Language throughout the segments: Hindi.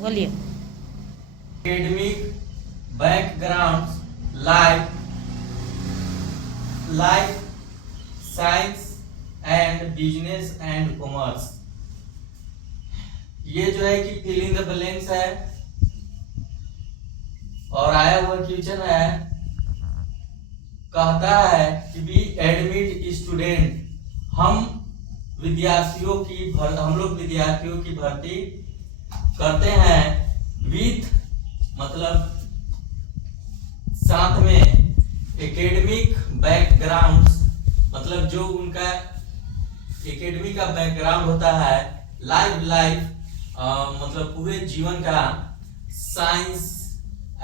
बोलिए। academic backgrounds like science and business and commerce। ये जो है कि फिल इन द ब्लैंक्स है और आया हुआ क्वेश्चन है, कहता है कि वी एडमिट स्टूडेंट, हम लोग विद्यार्थियों की भर्ती करते हैं विथ मतलब साथ में, एकेडमिक बैकग्राउंड मतलब जो उनका एकेडमिक का बैकग्राउंड होता है, लाइफ मतलब पूरे जीवन का, science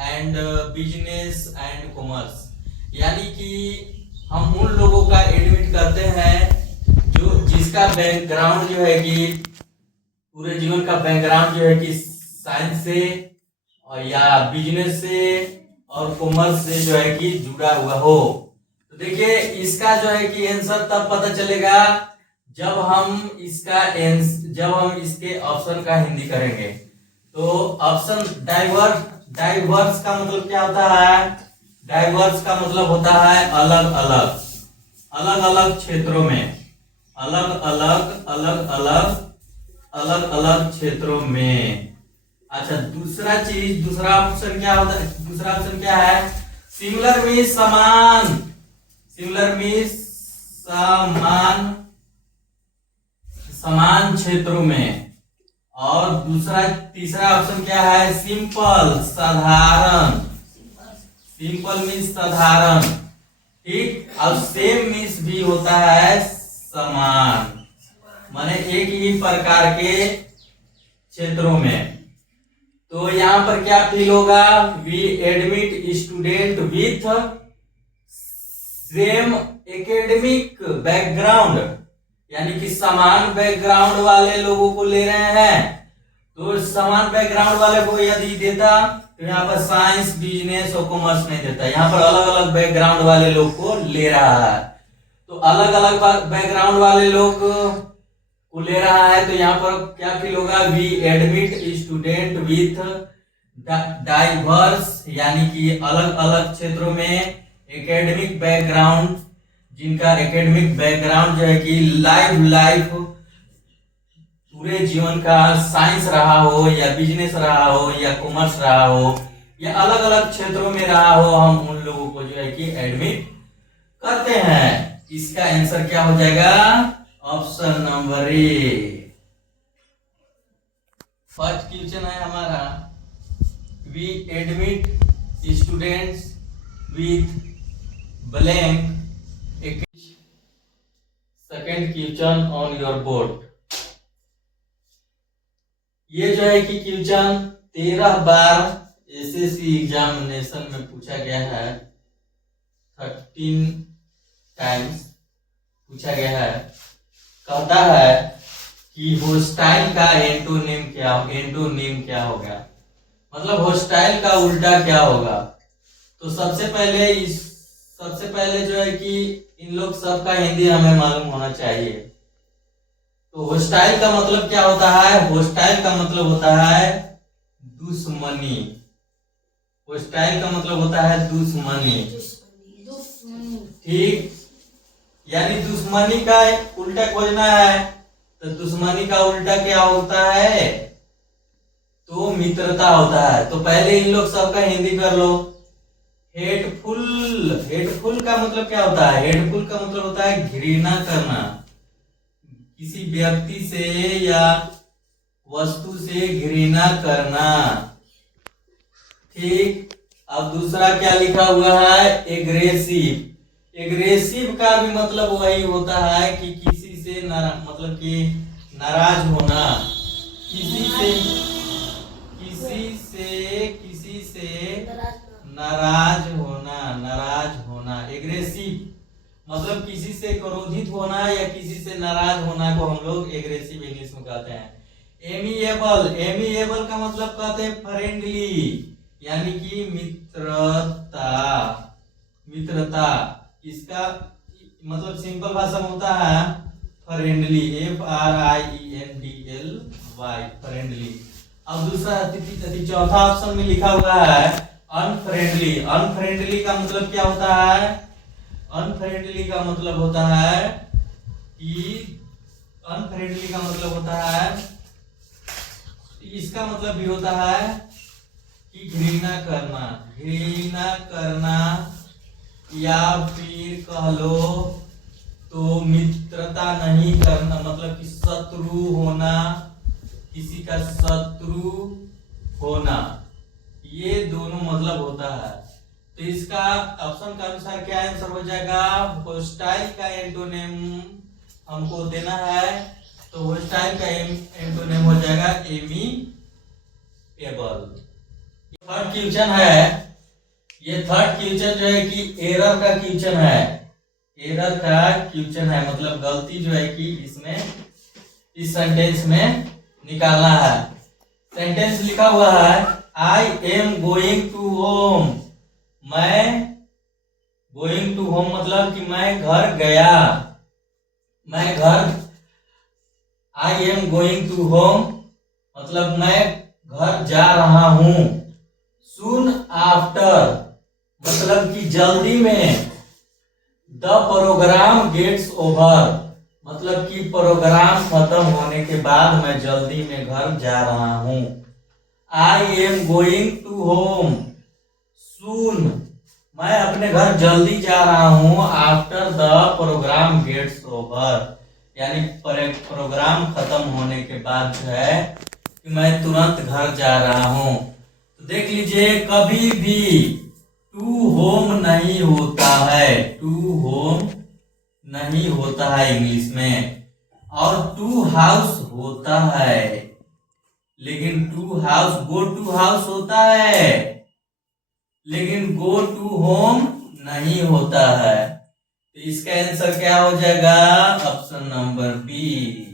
and business and commerce, यानी कि हम उन लोगों का एडमिट करते हैं जो जिसका बैकग्राउंड जो है कि पूरे जीवन का बैकग्राउंड जो है कि साइंस से और या बिजनेस से और कॉमर्स से जो है कि जुड़ा हुआ हो। तो देखिए इसका जो है कि आंसर तब पता चलेगा जब हम इसके ऑप्शन का हिंदी करेंगे। तो ऑप्शन डाइवर्स का मतलब क्या होता है? डाइवर्स का मतलब होता है अलग अलग क्षेत्रों में, अलग अलग क्षेत्रों में। अच्छा, दूसरा ऑप्शन क्या होता है? दूसरा ऑप्शन क्या है? सिमिलर मीन्स समान क्षेत्रों में। और तीसरा ऑप्शन क्या है? सिंपल मीन्स साधारण, ठीक। और सेम मीन्स भी होता है समान, माने एक ही प्रकार के क्षेत्रों में। तो यहां पर क्या फील होगा? We admit student with same academic background, यानी कि समान बैकग्राउंड वाले लोगों को ले रहे हैं। तो समान बैकग्राउंड वाले को यदि देता तो यहाँ पर साइंस, बिजनेस और कॉमर्स नहीं देता, यहाँ पर अलग अलग बैकग्राउंड वाले लोग को ले रहा है। तो अलग अलग बैकग्राउंड वाले लोग को ले रहा है, तो यहाँ पर क्या फील होगा? We admit student with diverse, यानी कि अलग अलग क्षेत्रों में एकेडमिक बैकग्राउंड, जिनका एकेडमिक बैकग्राउंड जो है कि लाइफ पूरे जीवन का साइंस रहा हो या बिजनेस रहा हो या कॉमर्स रहा हो या अलग अलग क्षेत्रों में रहा हो, हम उन लोगों को जो है कि एडमिट करते हैं। इसका आंसर क्या हो जाएगा? Option number A. First question है हमारा, we admit students with blank. Second question on your board. ये जो है कि क्वेश्चन 13 बार एसएससी एग्जामिनेशन में पूछा गया है, 13 टाइम्स पूछा गया है। कहता है कि होस्टाइल का एंटोनिम क्या होगा, मतलब होस्टाइल का उल्टा क्या होगा। तो सबसे पहले जो है कि इन लोग सबका हिंदी हमें मालूम होना चाहिए। तो होस्टाइल का मतलब क्या होता है? होस्टाइल का मतलब होता है दुश्मनी। होस्टाइल का मतलब होता है दुश्मनी, ठीक। यानी दुश्मनी का उल्टा खोजना है, तो दुश्मनी का उल्टा क्या होता है? तो मित्रता होता है। तो पहले इन लोग सबका हिंदी कर लो। हेटफुल का मतलब क्या होता है? हेटफुल का मतलब होता है घृणा करना, किसी व्यक्ति से या वस्तु से घृणा करना, ठीक। अब दूसरा क्या लिखा हुआ है? एग्रेसिव का भी मतलब वही होता है कि किसी से मतलब कि नाराज होना, किसी से नाराज होना। एग्रेसिव मतलब किसी से क्रोधित होना या किसी से नाराज होना को हम लोग एग्रेसिव इंग्लिश में कहते हैं। एमिएबल का मतलब कहते हैं फ्रेंडली, यानी कि मित्रता। इसका मतलब सिंपल भाषा में होता है फ्रेंडली, FRIENDLY, फ्रेंडली। अब दूसरा चौथा ऑप्शन में लिखा हुआ है अनफ्रेंडली। अनफ्रेंडली का मतलब क्या होता है? अनफ्रेंडली का मतलब होता है कि अनफ्रेंडली का मतलब होता है, इसका मतलब भी होता है कि घृणा करना, घृणा करना, या फिर कह लो तो मित्रता नहीं करना, मतलब कि शत्रु होना, किसी का शत्रु होना, ये दोनों मतलब होता है। तो इसका ऑप्शन का अनुसार क्या आंसर हो जाएगा? होस्टाइल का एंटोनिम हमको देना है, तो होस्टाइल का एंटोनिम हो जाएगा एमिएबल। थर्ड क्वेश्चन है, ये थर्ड क्वेश्चन जो है कि एरर का क्वेश्चन है। एरर का क्वेश्चन है मतलब गलती जो है कि इसमें इस सेंटेंस में निकालना है। सेंटेंस लिखा हुआ है I am going to home. मैं गोइंग टू होम मतलब कि मैं घर गया, मैं घर, I am going to home मतलब मैं घर जा रहा हूं। सून आफ्टर मतलब कि जल्दी में। द प्रोग्राम गेट्स ओवर मतलब कि प्रोग्राम खत्म होने के बाद मैं जल्दी में घर जा रहा हूं। I am going to home soon, मैं अपने घर जल्दी जा रहा हूं। After the program gets over यानी प्रोग्राम खत्म होने के बाद जो है कि मैं तुरंत घर जा रहा हूं। तो देख लीजिए कभी भी टू होम नहीं होता है, टू होम नहीं होता है इंग्लिश में, और टू हाउस होता है, लेकिन to house, go to house होता है, लेकिन गो टू होम नहीं होता है। तो इसका आंसर क्या हो जाएगा? Option number B.